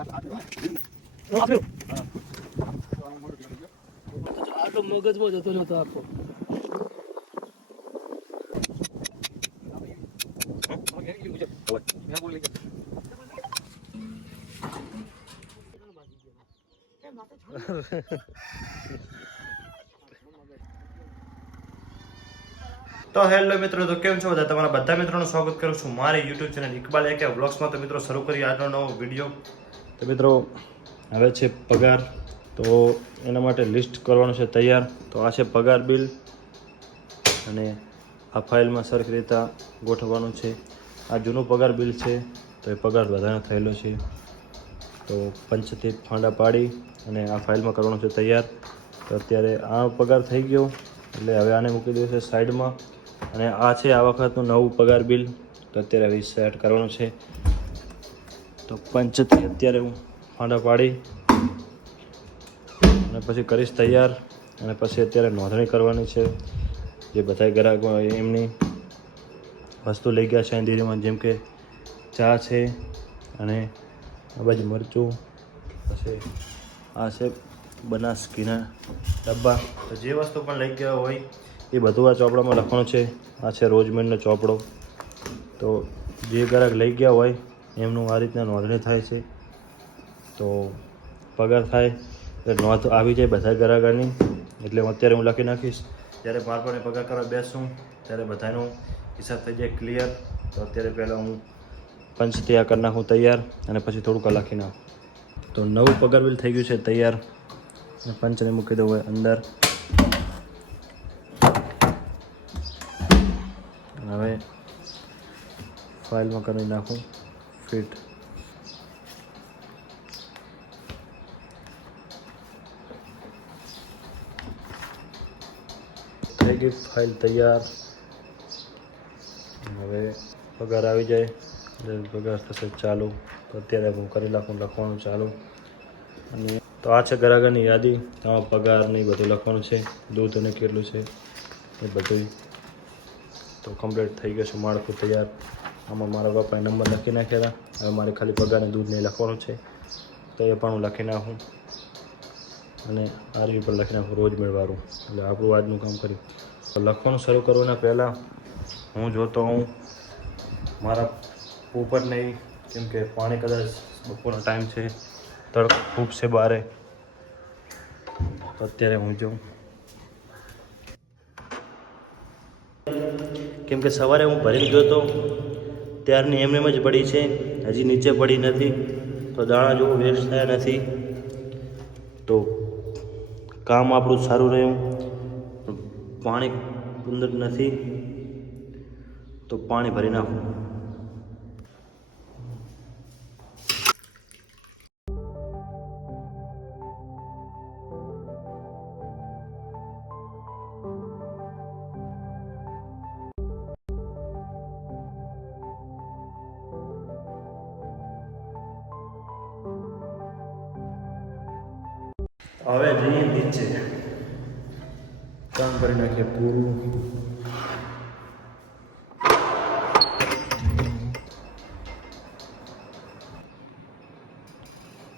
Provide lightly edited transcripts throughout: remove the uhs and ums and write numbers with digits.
આટલો મગજમાં જતો નતો આખો. તો હેલો મિત્રો, તો કેમ છો બધા? તમારા બધા મિત્રોનું સ્વાગત કરું છું મારી યુટ્યુબ ચેનલ ઇકબાલ એકે વ્લોગ્સમાં. તો મિત્રો શરૂ કરીએ આજનો નવો વિડીયો. તો મિત્રો હવે છે પગાર, તો એના માટે લિસ્ટ કરવાનું છે તૈયાર. તો આ છે પગાર બિલ અને આ ફાઇલમાં સરખી રીતે ગોઠવવાનું છે. આ જૂનું પગાર બિલ છે, તો એ પગાર બધાનો થયેલો છે. તો પંચથી ફાંડા પાડી અને આ ફાઇલમાં કરવાનું છે તૈયાર. તો અત્યારે આ પગાર થઈ ગયો એટલે હવે આને મૂકી દઉં છે સાઈડમાં. અને આ છે આ વખતનું નવું પગાર બિલ, તો અત્યારે હવે સેટ કરવાનું છે. તો પંચથી અત્યારે હું ફાંડા પાડી અને પછી કરીશ તૈયાર. અને પછી અત્યારે નોંધણી કરવાની છે. જે બધા ગ્રાહકો એમની વસ્તુ લઈ ગયા છે અંધેરીમાં, જેમ કે ચા છે અને આ બાજુ મરચું, પછી આ છે બનાસ ઘીના ડબ્બા. તો જે વસ્તુ પણ લઈ ગયા હોય એ બધું આ ચોપડામાં લખવાનું છે. આ છે રોજમેરનો ચોપડો. તો જે ગ્રાહક લઈ ગયા હોય એમનું આ રીતના નોંધણી થાય છે. તો પગાર થાય એટલે નોંધ આવી જાય બધા ગ્રાહકોની. એટલે અત્યારે હું લખી નાખીશ. જ્યારે મારપણે પગાર કરવા બેસું ત્યારે બધાનો હિસાબ થઈ જાય ક્લિયર. તો અત્યારે પહેલાં હું પંચથી આ કરી નાખું તૈયાર અને પછી થોડુંક લખી નાખું. તો નવું પગાર બિલ થઈ ગયું છે તૈયાર. પંચને મૂકી દઉં હોય અંદર. હવે ફાઇલમાં કરી નાખું ફિટ. થઈ ગઈ ફાઇલ તૈયાર. હવે પગાર આવી જાય એટલે પગાર થશે ચાલુ. તો અત્યારે હું કરી નાખું લખવાનું ચાલુ. અને તો આ છે ગ્રાહકોની યાદી. આમાં પગારની બધું લખવાનું છે, દૂધ અને કેટલું છે એ બધું. તો કમ્પ્લીટ થઈ ગયું છે માળખું તૈયાર. આમાં મારા પપ્પાએ નંબર લખી નાખ્યા. હવે મારે ખાલી પગારને દૂધ નહીં લખવાનું છે, તો એ પણ હું લખી નાખું. અને આરવી પર લખી નાખું રોજમેરવાળું. એટલે આપણું આજનું કામ કર્યું. તો લખવાનું શરૂ કરવાના પહેલાં હું જોતો હું મારા ઉપર નહીં, કેમ કે પાણી કદાચ બપોરનો ટાઈમ છે, તડકો ખૂબ છે બારે. તો અત્યારે હું જોઉં, કેમ કે સવારે હું ભરીને ગયો તો ત્યારની એમ જ પડી છે, હજી નીચે પડી નથી. તો દાણા જેવું વેસ્ટ થયા નથી. તો કામ આપણું સારું રહ્યું. પાણી અંદર નથી તો પાણી ભરી નાખું. હવે જઈએ નીચે, કામ કરી નાખીએ પૂરું.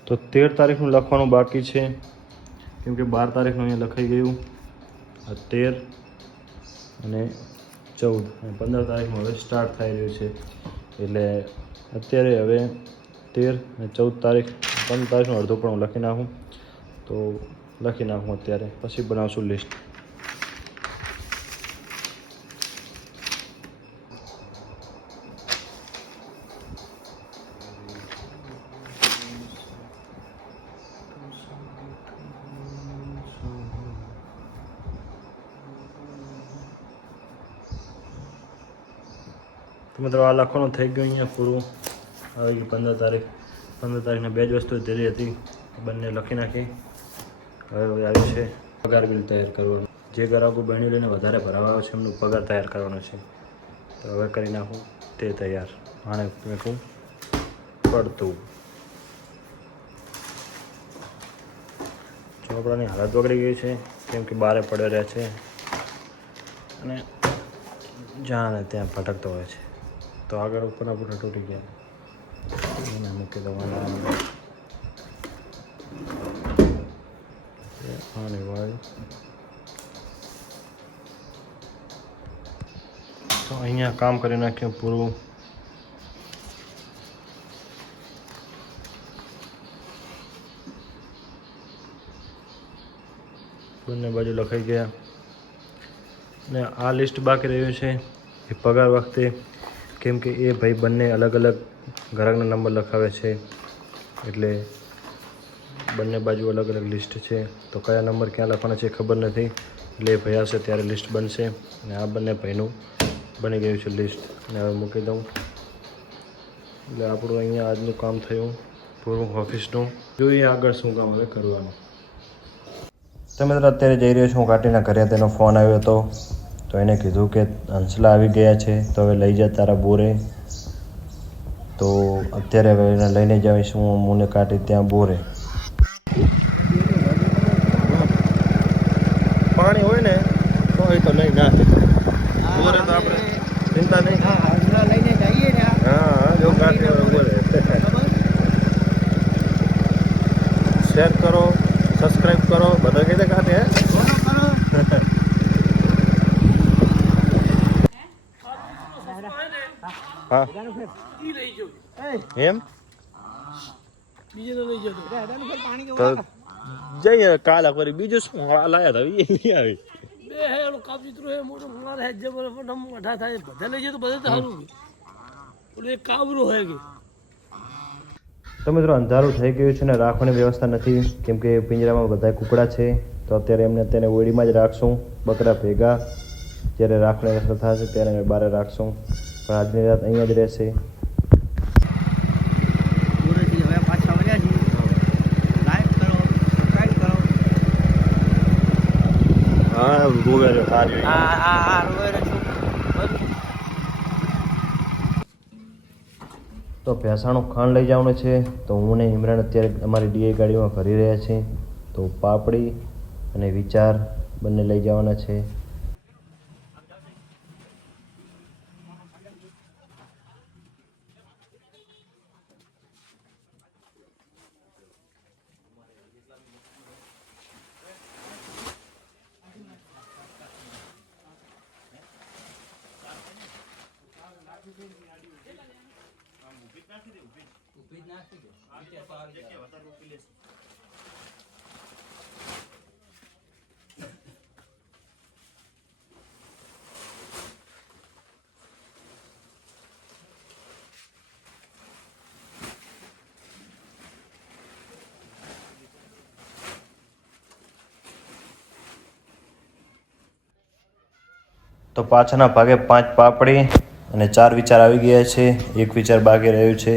તો 13 તારીખનું લખવાનું બાકી છે, કેમ કે 12 તારીખનું અહીંયા લખાઈ ગયું. આ 13 અને 14 અને 15 તારીખનું હવે સ્ટાર્ટ થઈ રહ્યું છે. એટલે અત્યારે હવે 13 અને 14 તારીખ, 15 તારીખનું અડધું પણ હું લખી નાખું. તો લખી નાખું અત્યારે, પછી બનાવશું લિસ્ટ. તો મિત્રો આ લખવાનું થઈ ગયું અહીંયા પૂરું. આવી ગયું 15 તારીખ. 15 તારીખના 2 જ વસ્તુ ધીરી હતી, બંને લખી નાખી. હવે આવ્યું છે પગાર બિલ તૈયાર કરવાનું. જે ગ્રાહકો બહેણી લઈને વધારે ભરાવા આવે છે એમનું પગાર તૈયાર કરવાનો છે. તો હવે કરી નાખું તે તૈયાર. આને મેકું પડતું. ચોપડાની હાલત બગડી ગઈ છે, કેમ કે બારે પડ્યો રહે છે અને જ્યાં ને ત્યાં ભટકતો હોય છે. તો આગળ ઉપરના પૂરા તૂટી ગયા, એને મૂકી દેવાના. આની વાળી તો અહીંયા કામ કરી નાખ્યું પૂરું. બંને બાજુ લખાઈ ગયા ને આ લિસ્ટ બાકી રહ્યું છે એ પગાર વખતે, કેમ કે એ ભાઈ બંને અલગ અલગ ગ્રાહકના નંબર લખાવે છે એટલે બંને બાજુ અલગ અલગ લિસ્ટ છે. તો કયા નંબર ક્યાં લખવાના છે ખબર નથી, એટલે એ ભાઈ આવશે ત્યારે લિસ્ટ બનશે. અને આ બંને ભાઈનું બની ગયું છે લિસ્ટ. અને હવે મૂકી દઉં એટલે આપણું અહીંયા આજનું કામ થયું પૂરું ઓફિસનું. જોઈએ આગળ શું કામ હવે કરવાનું. તો મિત્રો અત્યારે જઈ રહ્યો છું હું કાટીના ઘરે. તેનો ફોન આવ્યો હતો તો એને કીધું કે હંસલા આવી ગયા છે તો હવે લઈ જા તારા બોરે. તો અત્યારે હવે એને લઈને જઈશું હું ને કાટી ત્યાં બોરે. પાણી હોય ને તો એ તો લઈ નાખે બોરે તો આપણે ચિંતા નહીં. લઈને જઈએ ને. હા જો કાટી બોરે. શેર કરો, સબસ્ક્રાઈબ કરો, બધા કઈ કાઢે. હા ઈ લઈ જો એમ બીજે તો લઈ જતો. તો જઈએ કાલ કરી બીજું શું લાયા હતા એ લઈ આવી. બે હે ઓલો કાપચિત્રો હે મોટો ફુલાર હે જે બોલે પણ મોટા થાય બધા લઈ જાય તો બધા તો સારું. ઓલો એક કાબરો હે કે તો મિત્રો અંધારું થઈ ગયું છે ને રાખવાની વ્યવસ્થા નથી, કેમ કે પિંજરામાં બધા કુકડા છે. તો અત્યારે એમને તેને ઓળીમાં જ રાખશું બકરા ભેગા. જ્યારે રાખવાની વ્યવસ્થા થશે ત્યારે અમે બહાર રાખશું, પણ આજની રાત અહીંયા જ રહેશે. હવે પાછા વળ્યા છીએ. લાઈક કરો, સબસ્ક્રાઇબ કરો. હા રોવે સારી. આ રોય છું. તો ભેંસાનું ખાંડ લઈ જવાનું છે. તો હું ને ઇમરાન અત્યારે અમારી ડીઆઈ ગાડીમાં ભરી રહ્યા છીએ. તો પાપડી અને વિચાર બંને લઈ જવાના છે. તો પાછળના ભાગે 5 પાપડી અને 4 વિચાર આવી ગયા છે. એક વિચાર બાકી રહ્યું છે,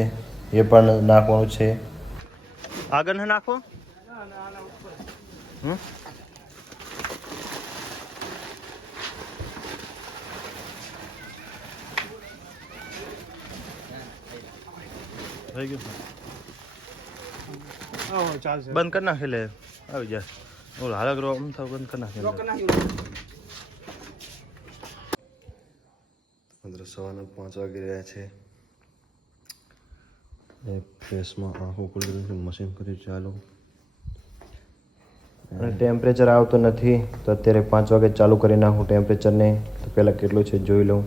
એ પણ નાખવાનું છે. આગળ ન નાખો. થઈ ગયું બંધ કરી નાખી લે આવી જાય. ઓલો હાલગરો આમ થાવ બંધ કરી નાખી. 5:15 વાગી રહ્યા છે. ફેસમાં આંખો ખુલી મશીન કરી ચાલુ અને ટેમ્પરેચર આવતું નથી. તો અત્યારે 5 વાગે ચાલુ કરી નાખું ટેમ્પરેચરને. તો પહેલાં કેટલું છે જોઈ લઉં.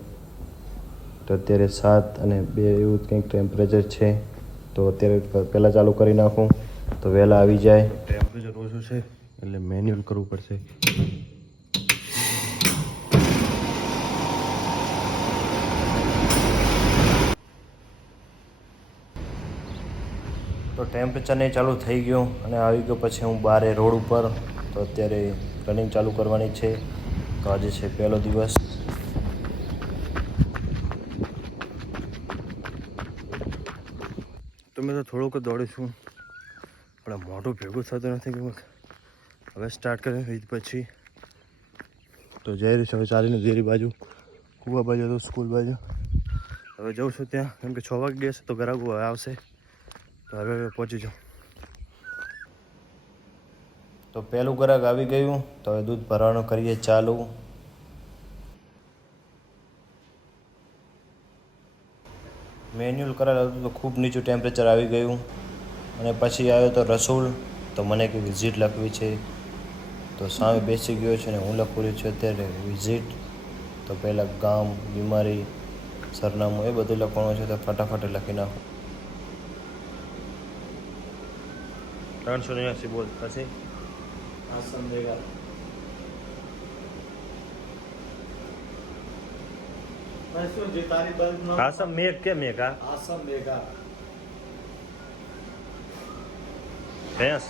તો અત્યારે 7 અને 2 એવું કંઈક ટેમ્પરેચર છે. તો અત્યારે પહેલાં ચાલુ કરી નાખું તો વહેલા આવી જાય. ટેમ્પરેચર ઓછું છે એટલે મેન્યુઅલ કરવું પડશે. તો ટેમ્પરેચર નહીં ચાલુ થઈ ગયું અને આવી ગયો. પછી હું બહાર રોડ ઉપર. તો અત્યારે રનિંગ ચાલુ કરવાની છે. તો આજે છે પહેલો દિવસ. તો મેં તો થોડુંક દોડીશું પણ મોઢું ભેગું થતું નથી કે હવે સ્ટાર્ટ કર્યું ઈદ પછી. તો જઈ રહ્યું છે હવે ચાલીને ઝેરી બાજુ, કુવા બાજુ તો સ્કૂલ બાજુ. હવે જઉં છું ત્યાં, કેમ કે 6 વાગી ગયા છે તો ગ્રાહકો હવે આવશે. તો હવે પહોંચી જાઉં. તો પહેલું ગ્રાહક આવી ગયું. તો હવે દૂધ ભરવાનું કરીએ ચાલુ. મેન્યુઅલ કરેલું હતું તો ખૂબ નીચું ટેમ્પરેચર આવી ગયું. અને પછી આવ્યો તો રસૂલ તો મને કે વિઝિટ લખવી છે, તો સામે બેસી ગયો છે ને હું લખું રહ્યો છું અત્યારે વિઝિટ. તો પહેલાં ગામ, બીમારી, સરનામું એ બધું લખવાનું છે, તો ફટાફટ લખી નાખો. 389 બોલ પછી આસમ મેઘા શું જે તારી બાજુ આસમ મેઘ કે મેઘા આસમ મેઘા ભેંસ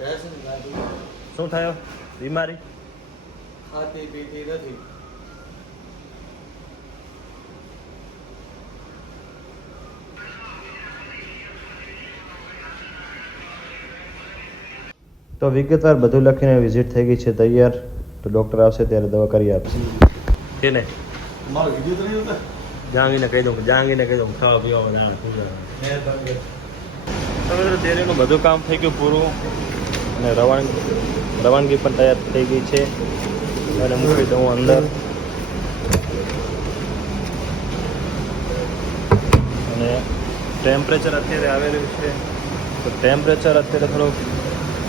ફેશન ગાડી શું થયો? બીમારી? ખાતી પીતી નથી. તો વિગતવાર બધું લખીને વિઝિટ થઈ ગઈ છે તૈયાર. તો ડૉક્ટર આવશે ત્યારે દવા કરી આપશે. એને મારો વિડિયો તો નહીં હોતા જાંગીને કહી દઉં ખાવા પીવા તમે તેરીનું બધું કામ થઈ ગયું પૂરું અને રવાનગી પણ તૈયાર થઈ ગઈ છે. અને મૂકી દઉં અંદર. અને ટેમ્પરેચર અત્યારે આવી રહ્યું છે, તો ટેમ્પરેચર અત્યારે થોડુંક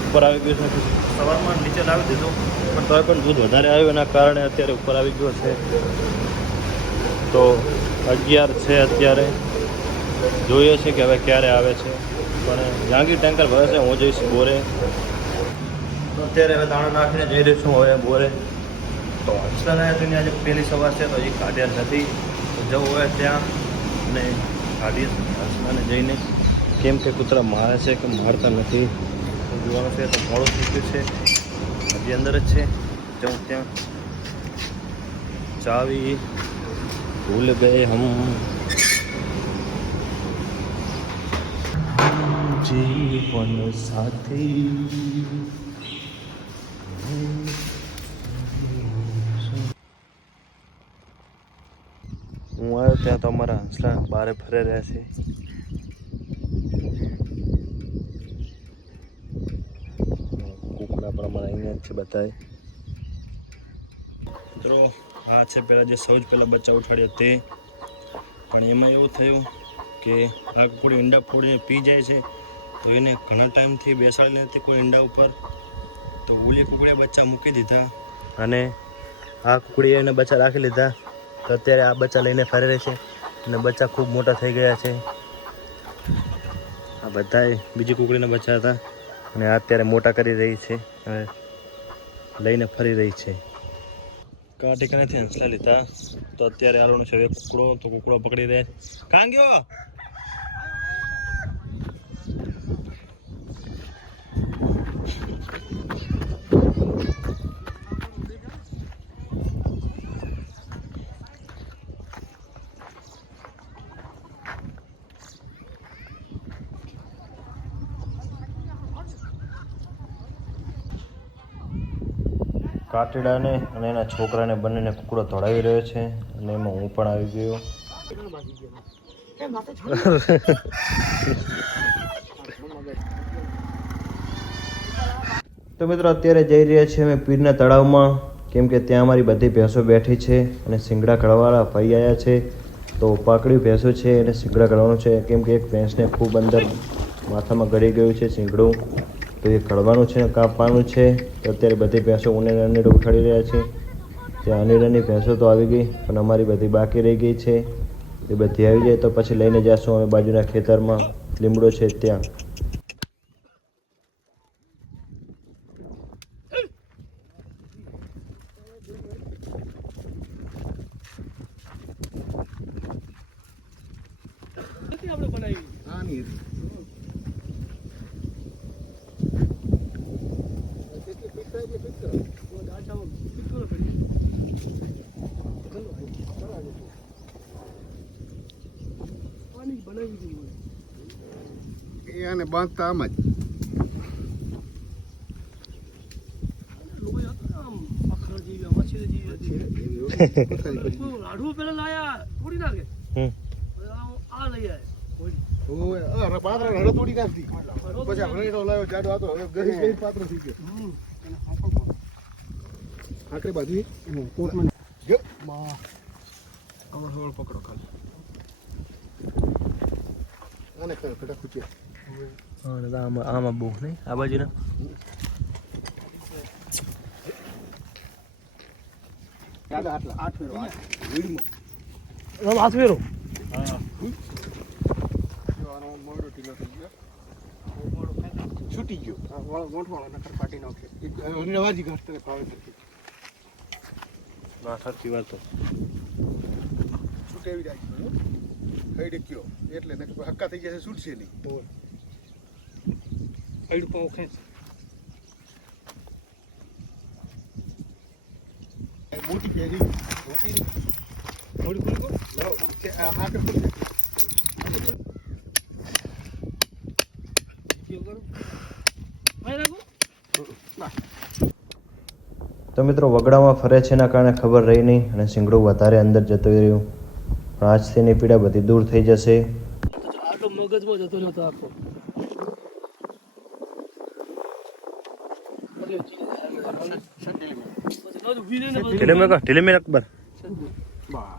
ઉપર આવી ગયું છે. સવારમાં નીચે લાવી દીધું પણ તોય પણ દૂધ વધારે આવ્યું એના કારણે અત્યારે ઉપર આવી ગયું છે. તો 11 છે અત્યારે. જોઈએ છે કે હવે ક્યારે આવે છે, પણ જાંગીર ટેન્કર ભરે છે, હું જઈશ બોરે. તો અત્યારે હવે દાણા નાખીને જઈ રહ્યો છું હવે બોરે. તો હંસલાને આજે પહેલી સવાર છે, તો હજી કાઢ્યા નથી. તો જવું હોય ત્યાં અને કાઢીએ હંસલાને જઈને, કેમ કે કૂતરા મારે છે કે મારતા નથી જોવાનું છે. તો મોડું થઈ ગયું છે, હજી અંદર જ છે. જવું ત્યાં. ચાવી ભૂલ ગયે હમ જીવન સાથી. હું આવ્યો ત્યાં તો અમારા હંસલા બારે ફરે રહ્યા છે. કુકડા પણ અમારા અહીંયા જ છે બધાય. મિત્રો આ છે પહેલાં જે સૌથી પહેલાં બચ્ચા ઉઠાડ્યા તે. પણ એમાં એવું થયું કે આ કુકડી ઈંડા ફોડીને પી જાય છે, તો એને ઘણા ટાઈમથી બેસાડેલી નથી કોઈ ઈંડા ઉપર. તો ઓલી કુકડીએ બચ્ચા મૂકી દીધા અને આ કુકડીએ એને બચ્ચા રાખી લીધા. તો અત્યારે આ બચ્ચા લઈને ફરે રહે છે અને બચ્ચા ખૂબ મોટા થઈ ગયા છે. આ બધાએ બીજી કુકડીના બચ્ચા હતા અને આ અત્યારે મોટા કરી રહી છે અને લઈને ફરી રહી છે. કા ઠેકાણેથી હંસલા લીધા, તો અત્યારે આલોનો છે કુકડો. તો કુકડો પકડી રહે. કાં ગયો? કાટીડાને અને એના છોકરાને બંનેને કુકડો ધોડાવી રહ્યો છે અને એમાં હું પણ આવી ગયો. તો મિત્રો અત્યારે જઈ રહ્યા છીએ અમે પીરના તળાવમાં, કેમ કે ત્યાં અમારી બધી ભેંસો બેઠી છે અને શિંગડા કળવાળા ભાઈ આવ્યા છે. તો પાકડી ભેંસો છે અને શિંગડા કળવાનું છે, કેમ કે એક ભેંસને ખૂબ અંદર માથામાં ગળી ગયું છે શિંગડું. તો એ કળવાનું છે, કાપવાનું છે. તો અત્યારે બધી ભેંસો ઉનેડા ઉઠાડી રહ્યા છે. ત્યાં અનેડાની ભેંસો તો આવી ગઈ, પણ અમારી બધી બાકી રહી ગઈ છે. એ બધી આવી જાય તો પછી લઈને જઈશું અમે બાજુના ખેતરમાં લીમડો છે ત્યાં. આપણે બનાવી હા નહીં એને બાંધતા આમ જ લાડુ પેલા લાયા થોડી નાખે આ લઈ આવ્યા પાત્ર હળો તોડી નાખતી પછી આપણે લાવ્યો જાડો હતો હવે ગરી પાત્ર થઈ ગયો આકરે બાજુ કોટમાં હળ પકડો ખાલી આને ખડા ખૂચ્યા હા ને આમાં બહુ નહીં આ બાજુના આઠ ફેરો વીડમાં હાથ ફેરો મોડો ઢીલો થઈ ગયો છૂટી ગયો ગોઠવાળો નકર પાટી નાખ્યો નવાજી ઘાસ તને ભાવે નથી ના સાચી વાત તો છૂટેવી જાય હઈ ડક્યો એટલે નકર હક્કા થઈ જશે છૂટશે નહીં હૈડ પાવ ખેંચ મોટી કેરી મોટી થોડી ખોલી આગળ ખોલી તો મિત્રો વગડામાં ફરે છે એના કારણે ખબર રહી નહીં અને શીંગડું વધારે અંદર જતું રહ્યું પણ આજથી એની પીડા બધી દૂર થઈ જશે આટલો મગજમાં જતો નતો આખો ઢીલે મેં અકબર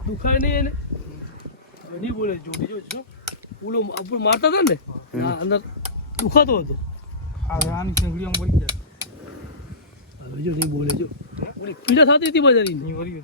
દુખાય નહીં એને નહીં બોલે જોડી જો ઓલો આપણે મારતા હતા ને અંદર દુખાતો હતો આની શેંગડીમાં પડી જાય હવે જો નહીં બોલે જો ઓલી પીડા થતી હતી બજારી નહીં વળી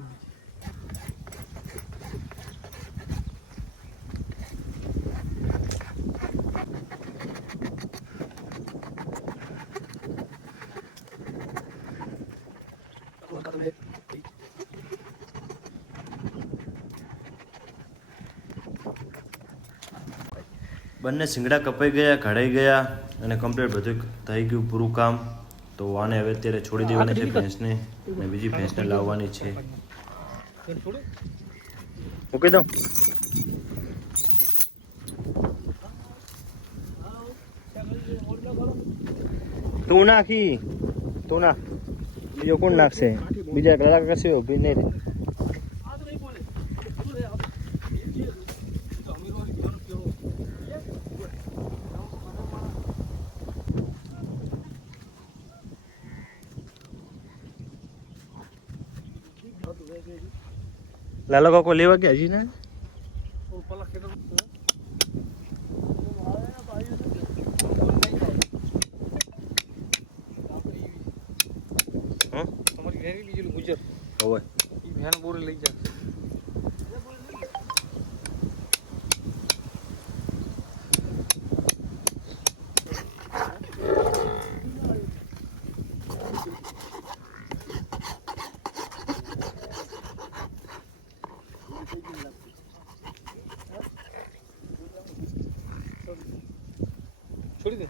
બંને શીંગડા કપાઈ ગયા ઘડાઈ ગયા અને કમ્પ્લીટ બધું થઈ ગયું પૂરું કામ તો આને હવે અત્યારે છોડી દેવાની છે ભેંસને અને બીજી ભેંસને લાવવાની છે મૂકી દઉં તું નાખી તું નાખ બીજો કોણ નાખશે બીજા કલાક કશે ઉભી નહીં રે લાલો કાકો લેવા ગયા હજી ને તમારી ઘેરી બીજું ગુજર હવે એ ભેન બોરે લઈ જા છોડી દે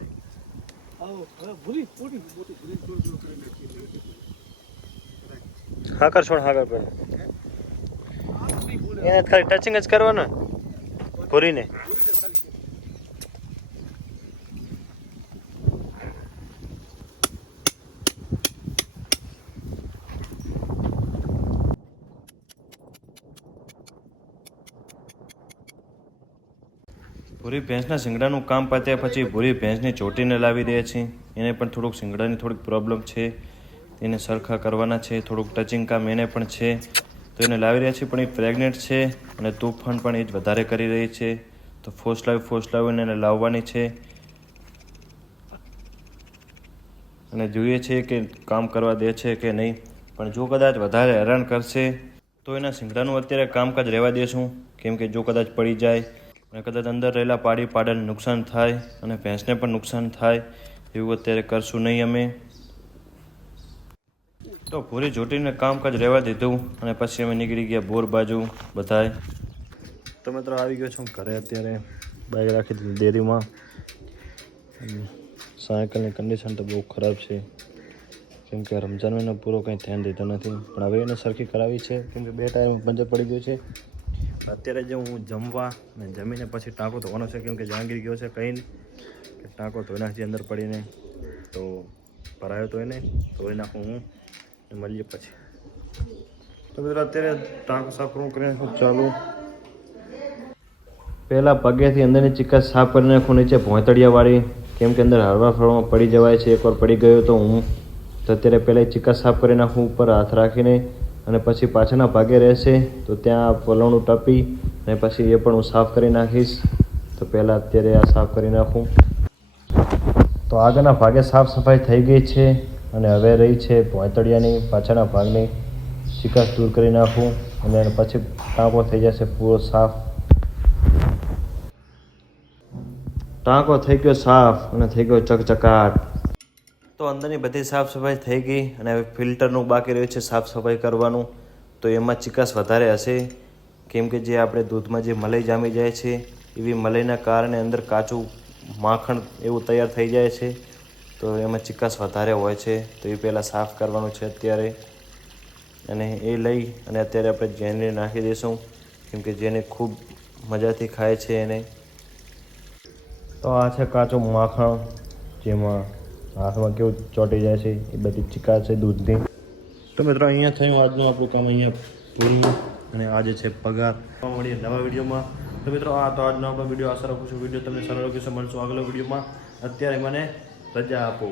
ભૂલી હા કર છોડ હા કર એને ખાલી ટચિંગ જ કરવાનું પૂરીને ભૂરી ભેંસના શિંગડાનું કામ પત્યા પછી ભૂરી ભેંસને ચોટીને લાવી દે છે એને પણ થોડુંક શિંગડાની થોડીક પ્રોબ્લેમ છે એને સરખા કરવાના છે થોડુંક ટચિંગ કામ એને પણ છે તો એને લાવી રહ્યા છે પણ એ પ્રેગ્નેન્ટ છે અને તોફાન પણ એ જ વધારે કરી રહી છે તો ફોર્સ લાવીને એને લાવવાની છે અને જોઈએ છે કે કામ કરવા દે છે કે નહીં પણ જો કદાચ વધારે હેરાન કરશે તો એના શિંગડાનું અત્યારે કામકાજ રહેવા દેશું કેમ કે જો કદાચ પડી જાય અને કદાચ અંદર રહેલા પાડાને નુકસાન થાય અને ભેંસને પણ નુકસાન થાય એવું અત્યારે કરશું નહીં અમે તો પૂરી જોટીને કામકાજ રહેવા દીધું અને પછી અમે નીકળી ગયા બોર બાજુ બધાય તો મિત્રો આવી ગયો છું ઘરે અત્યારે બાઇક રાખી દીધી ડેરીમાં સાયકલની કન્ડિશન તો બહુ ખરાબ છે કેમ કે રમજાન મહિનો પૂરો કંઈ ધ્યાન દેતો નથી પણ હવે એને સરખી કરાવી છે કેમ કે 2 ટાયરમાં પંચર પડી ગયું છે અત્યારે જે હું જમવા અને જમીને પછી ટાંકો ધોવાનો છે કેમ કે જહાંગીર ગયો છે કંઈ કે ટાંકો ધોઈ નાખી અંદર પડીને તો ભરાયો તો એને ધોઈ નાખું હું મળીએ પછી તો મિત્રો અત્યારે ટાંકો સાફ કરવું કરીને ખૂબ ચાલુ પહેલાં પગેથી અંદરની ચિકાસ સાફ કરી નાખું નીચે ભોંતળિયાવાળી કેમ કે અંદર હળવા ફળવામાં પડી જવાય છે એકવાર પડી ગયો તો હું તો અત્યારે પહેલાં ચિકાસ સાફ કરી નાખું ઉપર હાથ રાખીને અને પછી પાછળના ભાગે રહેશે તો ત્યાં પલવણું ટપી અને પછી એ પણ હું સાફ કરી નાખીશ તો પહેલાં અત્યારે આ સાફ કરી નાખું તો આગળના ભાગે સાફ સફાઈ થઈ ગઈ છે અને હવે રહી છે ભોંયતળિયાની પાછળના ભાગની ચિકાસ દૂર કરી નાખું અને એના પછી ટાંકો થઈ જશે પૂરો સાફ. ટાંકો થઈ ગયો સાફ અને થઈ ગયો ચકચકાટ. તો અંદરની બધી સાફ સફાઈ થઈ ગઈ અને હવે ફિલ્ટરનું બાકી રહ્યું છે સાફ સફાઈ કરવાનું. તો એમાં ચિકાસ વધારે હશે કેમ કે જે આપણે દૂધમાં જે મલાઈ જામી જાય છે એવી મલાઈના કારણે અંદર કાચું માખણ એવું તૈયાર થઈ જાય છે. તો એમાં ચિકાસ વધારે હોય છે. તો એ પહેલાં સાફ કરવાનું છે અત્યારે. અને એ લઈ અને અત્યારે આપણે જેને નાખી દઈશું કેમ કે જેને ખૂબ મજાથી ખાય છે એને. તો આ છે કાચું માખણ જેમાં હાથમાં કેવું ચોંટી જાય છે એ બધી ચિકાસ છે દૂધની. તો મિત્રો અહીંયા થયું આજનું આપણું કામ અહીંયા પૂરું અને આજે છે પગાર. મળીએ નવા વિડીયોમાં. તો મિત્રો આ તો આજનો આપણો વિડીયો આશા રાખું છું વિડીયો તમને સારો લાગ્યો છે. મળશું આગલા વિડીયોમાં. અત્યારે મને રજા આપો.